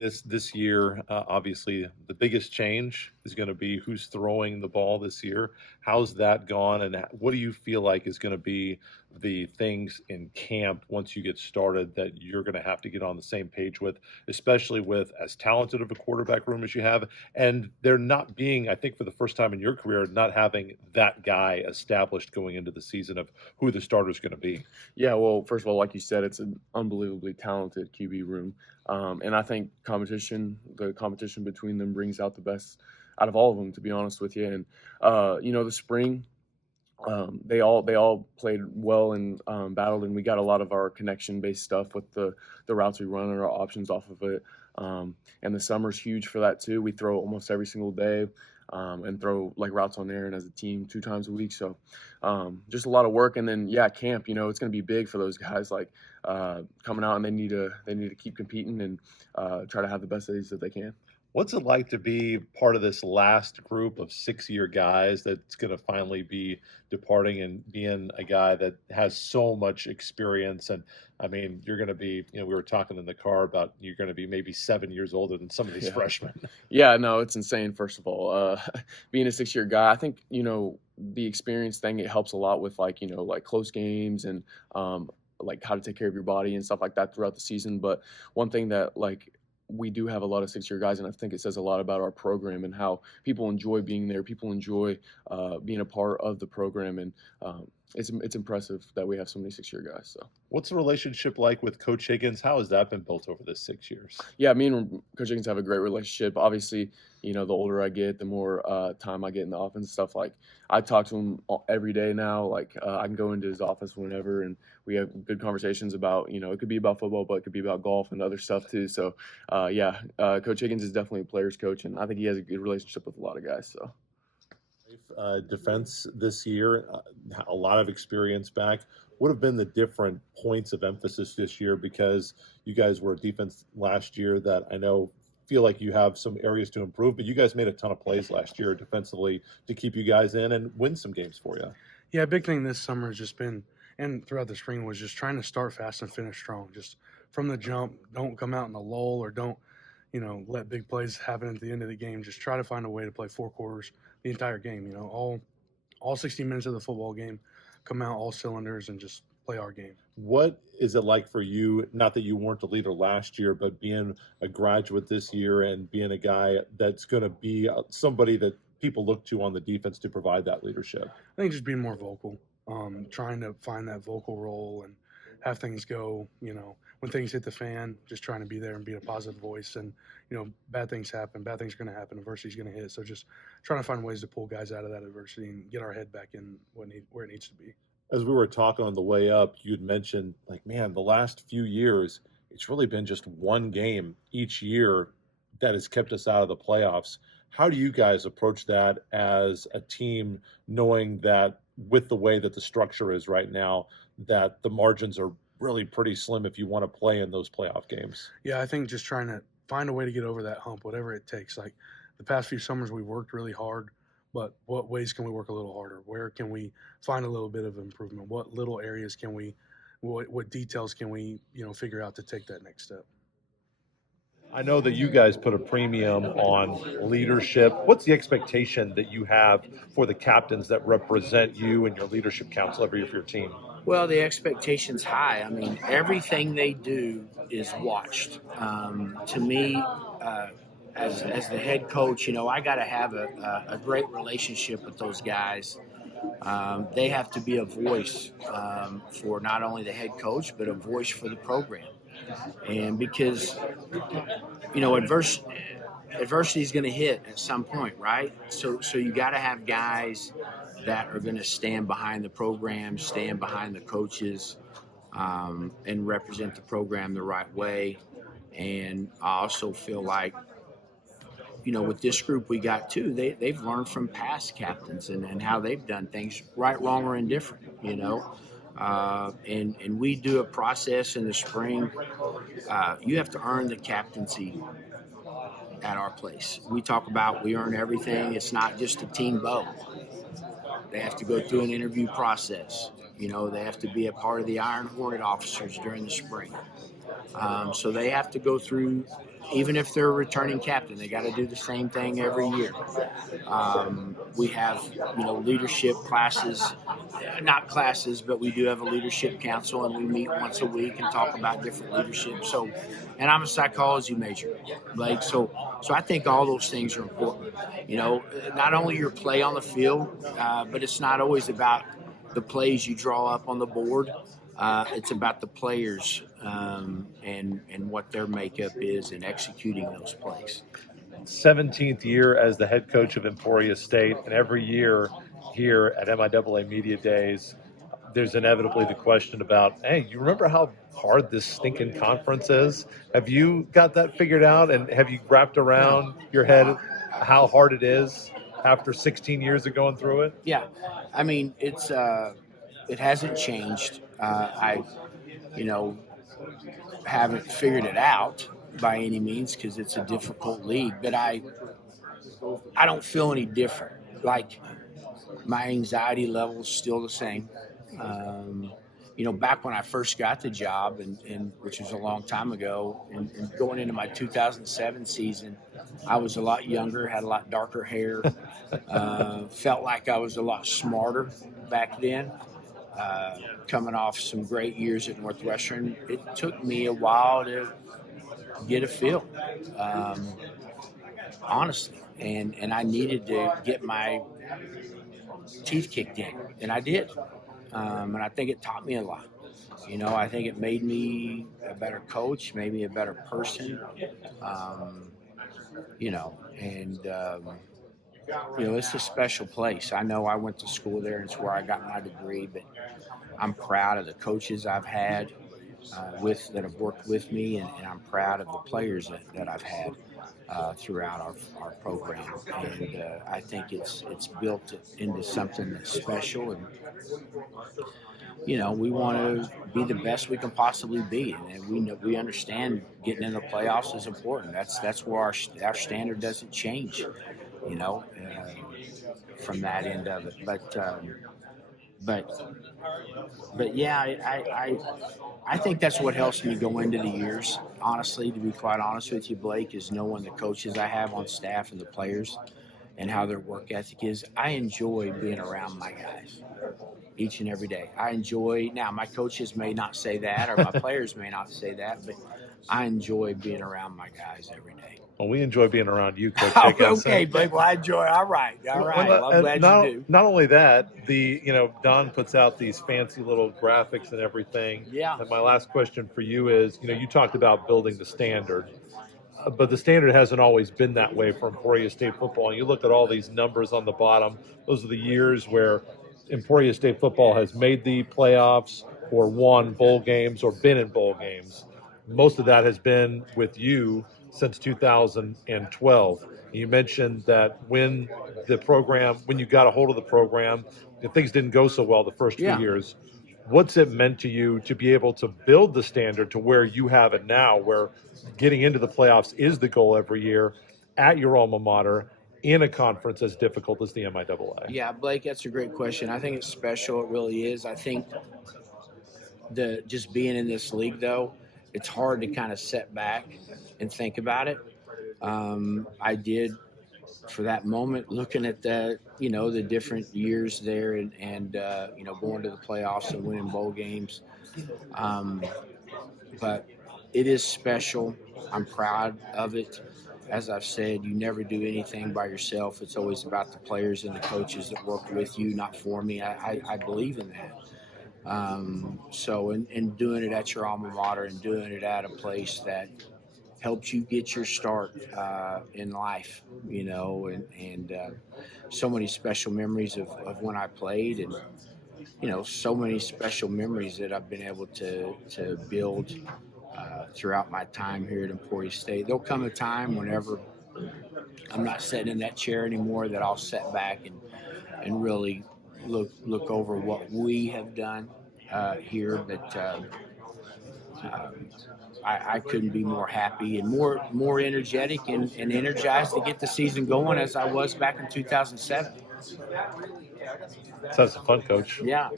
This year, obviously, the biggest change is going to be who's throwing the ball this year. How's that gone, and what do you feel like is going to be the things in camp once you get started that you're going to have to get on the same page with, especially with as talented of a quarterback room as you have, and there not being, I think, for the first time in your career, not having that guy established going into the season of who the starter is going to be. Yeah, well, first of all, like you said, it's an unbelievably talented QB room, and I think the competition between them brings out the best out of all of them. To be honest with you, and the spring, they all played well and battled, and we got a lot of our connection based stuff with the routes we run and our options off of it. And the summer's huge for that too. We throw almost every single day. And throw like routes on there and as a team 2 times a week. So just a lot of work. And then camp. It's going to be big for those guys. Like coming out and they need to keep competing and try to have the best days that they can. What's it like to be part of this last group of 6-year guys that's going to finally be departing and being a guy that has so much experience? And I mean, you're going to be, we were talking in the car about you're going to be maybe 7 years older than some of these freshmen. Yeah, no, it's insane. First of all, being a 6-year guy, I think, the experience thing, it helps a lot with like close games and like how to take care of your body and stuff like that throughout the season. But one thing that we do have a lot of 6-year guys, and I think it says a lot about our program and how people enjoy being there. People enjoy being a part of the program, and it's impressive that we have so many 6-year guys. So, what's the relationship like with Coach Higgins? How has that been built over this 6 years? Yeah, me and Coach Higgins have a great relationship. Obviously, the older I get, the more time I get in the office and stuff. Like, I talk to him every day now. Like, I can go into his office whenever, and we have good conversations about, it could be about football, but it could be about golf and other stuff too. So, Coach Higgins is definitely a player's coach, and I think he has a good relationship with a lot of guys. So. Defense this year, a lot of experience back. What have been the different points of emphasis this year? Because you guys were a defense last year that I know feel like you have some areas to improve, but you guys made a ton of plays last year defensively to keep you guys in and win some games for you. Yeah, a big thing this summer has just been, and throughout the spring, was just trying to start fast and finish strong. Just from the jump, don't come out in a lull or don't, let big plays happen at the end of the game. Just try to find a way to play 4 quarters the entire game. All 60 minutes of the football game, come out all cylinders and just play our game. What is it like for you, not that you weren't the leader last year, but being a graduate this year and being a guy that's going to be somebody that people look to on the defense to provide that leadership? I think just being more vocal, trying to find that vocal role and have things go, when things hit the fan, just trying to be there and be a positive voice. And, bad things happen. Bad things are going to happen. Adversity is going to hit. So just trying to find ways to pull guys out of that adversity and get our head back in where it needs to be. As we were talking on the way up, you'd mentioned, the last few years, it's really been just one game each year that has kept us out of the playoffs. How do you guys approach that as a team, knowing that with the way that the structure is right now, that the margins are really pretty slim if you want to play in those playoff games? Yeah, I think just trying to find a way to get over that hump, whatever it takes. Like the past few summers, we worked really hard, but what ways can we work a little harder? Where can we find a little bit of improvement? What little areas can we, what details can we, figure out to take that next step? I know that you guys put a premium on leadership. What's the expectation that you have for the captains that represent you and your leadership council every year for your team? Well, the expectation's high. I mean, everything they do is watched. To me, as the head coach, I got to have a great relationship with those guys. They have to be a voice for not only the head coach, but a voice for the program. And because, adversity is going to hit at some point, right? So you got to have guys that are going to stand behind the program, stand behind the coaches, and represent the program the right way. And I also feel like, with this group we got too, they've learned from past captains and how they've done things right, wrong, or indifferent, and we do a process in the spring. You have to earn the captaincy at our place. We talk about we earn everything. It's not just a team vote. They have to go through an interview process. They have to be a part of the Iron Hornet officers during the spring. So they have to go through, even if they're a returning captain, they got to do the same thing every year. We have, leadership classes, not classes, but we do have a leadership council, and we meet once a week and talk about different leadership. So, and I'm a psychology major, like, so I think all those things are important. Not only your play on the field, but it's not always about the plays you draw up on the board. It's about the players and what their makeup is in executing those plays. 17th year as the head coach of Emporia State, and every year here at MIAA Media Days, there's inevitably the question about, hey, you remember how hard this stinking conference is? Have you got that figured out, and have you wrapped around your head how hard it is after 16 years of going through it? Yeah, I mean, it hasn't changed. I haven't figured it out by any means because it's a difficult league, but I don't feel any different. Like, my anxiety level is still the same. Back when I first got the job, and which was a long time ago, and going into my 2007 season, I was a lot younger, had a lot darker hair, felt like I was a lot smarter back then. Coming off some great years at Northwestern, it took me a while to get a feel, honestly, and I needed to get my teeth kicked in, and I did, and I think it taught me a lot. I think it made me a better coach, made me a better person, it's a special place. I know I went to school there, and it's where I got my degree, but I'm proud of the coaches I've had that have worked with me, and I'm proud of the players that I've had throughout our program. And I think it's built into something that's special, and we want to be the best we can possibly be, and we understand getting in the playoffs is important. That's where our standard doesn't change, from that end of it. But yeah, I think that's what helps me go into the years. Honestly, to be quite honest with you, Blake, is knowing the coaches I have on staff and the players and how their work ethic is. I enjoy being around my guys each and every day. Now my coaches may not say that, or my players may not say that, but I enjoy being around my guys every day. Well, we enjoy being around you, Coach Oh, Higgins. okay, Blake. Well, I enjoy. All right. Well, I'm glad you do. Not only that, Don puts out these fancy little graphics and everything. Yeah. And my last question for you is, you talked about building the standard, but the standard hasn't always been that way for Emporia State football. And you look at all these numbers on the bottom; those are the years where Emporia State football has made the playoffs or won bowl games or been in bowl games. Most of that has been with you since 2012. You mentioned that when you got a hold of the program, if things didn't go so well the first few years, what's it meant to you to be able to build the standard to where you have it now, where getting into the playoffs is the goal every year at your alma mater in a conference as difficult as the MIAA? Yeah, Blake, that's a great question. I think it's special. It really is. I think just being in this league, though, it's hard to kind of sit back and think about it. I did, for that moment, looking at the different years there and going to the playoffs and winning bowl games. But it is special. I'm proud of it. As I've said, you never do anything by yourself. It's always about the players and the coaches that work with you, not for me. I believe in that. So doing it at your alma mater and doing it at a place that helps you get your start in life, and so many special memories of when I played, and so many special memories that I've been able to build throughout my time here at Emporia State. There'll come a time whenever I'm not sitting in that chair anymore that I'll sit back and really look over what we have done here, that I couldn't be more happy and more energetic and energized to get the season going as I was back in 2007. Sounds fun, Coach. Yeah.